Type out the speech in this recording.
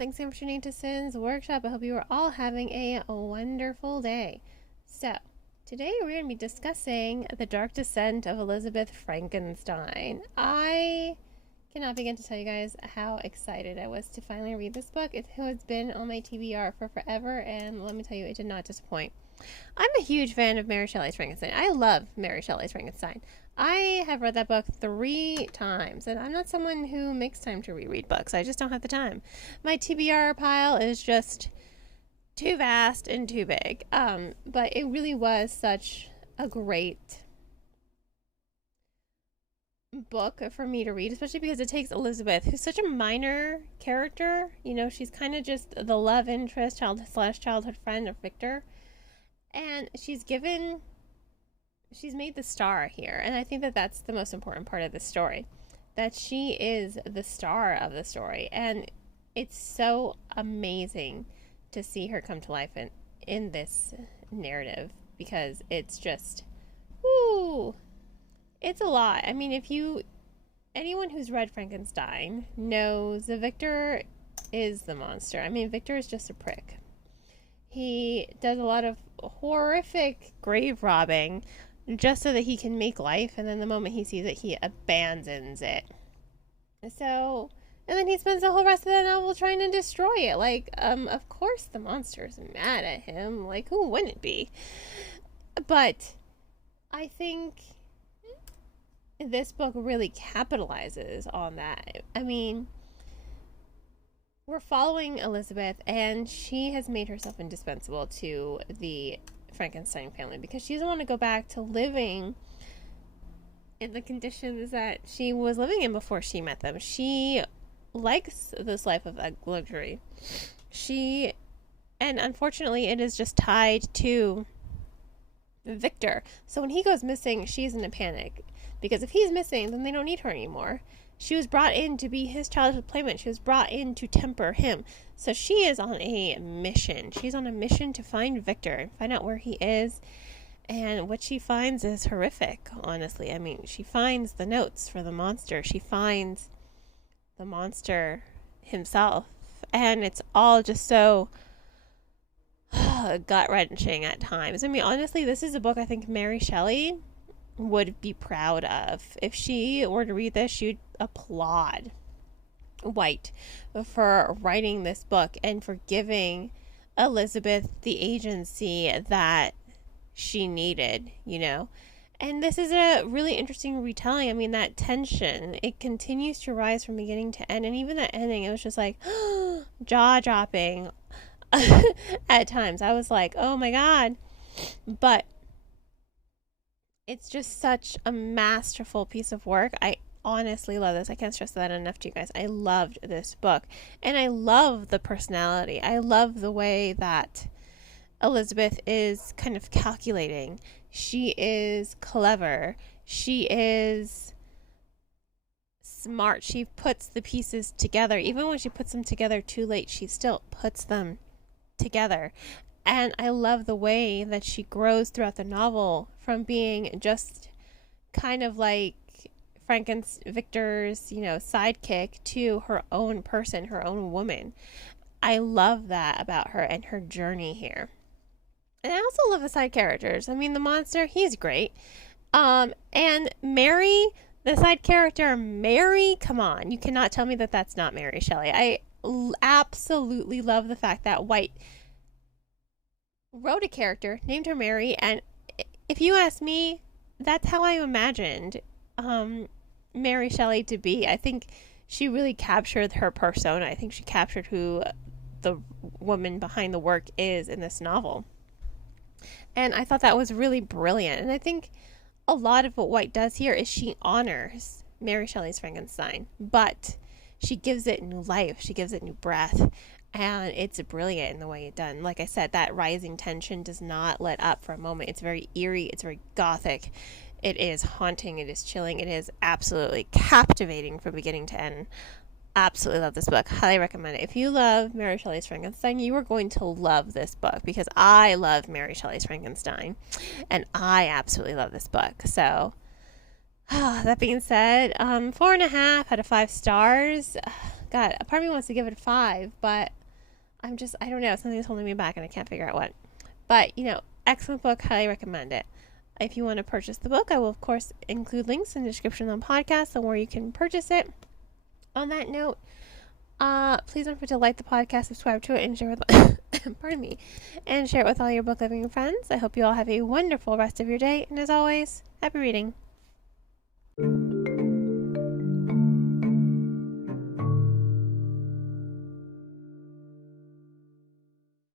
Thanks again for tuning to Sin's Workshop. I hope you are all having a wonderful day. So, today we're going to be discussing The Dark Descent of Elizabeth Frankenstein. I cannot begin to tell you guys how excited I was to finally read this book. It has been on my TBR for forever, and let me tell you, it did not disappoint. I'm a huge fan of Mary Shelley's Frankenstein. I love Mary Shelley's Frankenstein. I have read that book 3 times, and I'm not someone who makes time to reread books. I just don't have the time. My TBR pile is just too vast and too big. But it really was such a great book for me to read, especially because it takes Elizabeth, who's such a minor character. You know, she's kind of just the love interest, childhood friend of Victor. And she's made the star here. And I think that that's the most important part of the story, that she is the star of the story. And it's so amazing to see her come to life in this narrative, because it's just, whoo, it's a lot. I mean, anyone who's read Frankenstein knows that Victor is the monster. I mean, Victor is just a prick. He does a lot of horrific grave robbing just so that he can make life, and then the moment he sees it, he abandons it. So, and then he spends the whole rest of the novel trying to destroy it. Like, of course the monster's mad at him. Like, who wouldn't it be? But I think this book really capitalizes on that. I mean, we're following Elizabeth, and she has made herself indispensable to the Frankenstein family because she doesn't want to go back to living in the conditions that she was living in before she met them. She likes this life of luxury. And unfortunately, it is just tied to Victor. So when he goes missing, she's in a panic, because if he's missing, then they don't need her anymore. She was brought in to be his childhood playmate. She was brought in to temper him. So she is on a mission. She's on a mission to find Victor and find out where he is. And what she finds is horrific, honestly. I mean, she finds the notes for the monster. She finds the monster himself. And it's all just so gut-wrenching at times. I mean, honestly, this is a book I think Mary Shelley would be proud of. If she were to read this, she'd applaud White for writing this book and for giving Elizabeth the agency that she needed, you know. And this is a really interesting retelling. I mean, that tension, it continues to rise from beginning to end, and even that ending, it was just like jaw-dropping at times. I was like, oh my god. But it's just such a masterful piece of work. I honestly love this. I can't stress that enough to you guys. I loved this book. And I love the personality. I love the way that Elizabeth is kind of calculating. She is clever. She is smart. She puts the pieces together. Even when she puts them together too late, she still puts them together. And I love the way that she grows throughout the novel from being just kind of like Victor's, sidekick to her own person, her own woman. I love that about her and her journey here. And I also love the side characters. I mean, the monster, he's great. And Mary, the side character, Mary, come on. You cannot tell me that that's not Mary Shelley. I absolutely love the fact that White wrote a character, named her Mary, and if you ask me, that's how I imagined Mary Shelley to be. I think she really captured her persona. I think she captured who the woman behind the work is in this novel. And I thought that was really brilliant. And I think a lot of what White does here is she honors Mary Shelley's Frankenstein, but she gives it new life. She gives it new breath. And it's brilliant in the way it's done. Like I said, that rising tension does not let up for a moment. It's very eerie. It's very gothic. It is haunting. It is chilling. It is absolutely captivating from beginning to end. Absolutely love this book. Highly recommend it. If you love Mary Shelley's Frankenstein, you are going to love this book, because I love Mary Shelley's Frankenstein. And I absolutely love this book. So, that being said, 4.5 out of 5 stars. God, a part of me wants to give it a 5, but I don't know. Something's holding me back and I can't figure out what. But, excellent book. Highly recommend it. If you want to purchase the book, I will, of course, include links in the description on the podcast on where you can purchase it. On that note, please don't forget to like the podcast, subscribe to it, and share with pardon me, and share it with all your book loving friends. I hope you all have a wonderful rest of your day, and as always, happy reading.